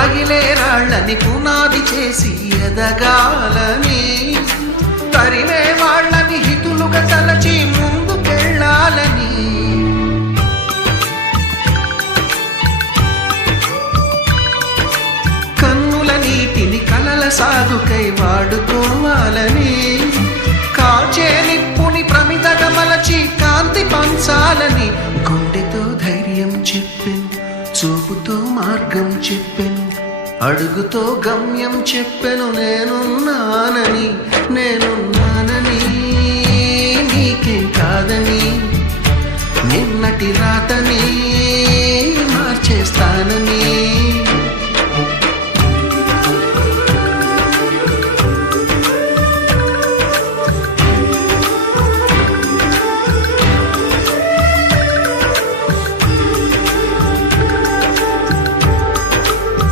తగిలే రాళ్ళని పునాది చేసి ఎదగాలని, తరిమే వాళ్ళని హితులుగా తలచి ముందుకెళ్ళాలని, కన్నుల నీటిని కలల సాగుకై వాడుకోవాలని, కాచే నిప్పుని ప్రమిదగా మలచి కాంతి పంచాలని, గుండెతో ధైర్యం చెప్పెను, చూపుతో మార్గం చెప్పెను, అడుగుతో గమ్యం చెప్పెను, నేనున్నానని నీకేం కాదని, నిన్నటి రాతని మార్చేస్తానని.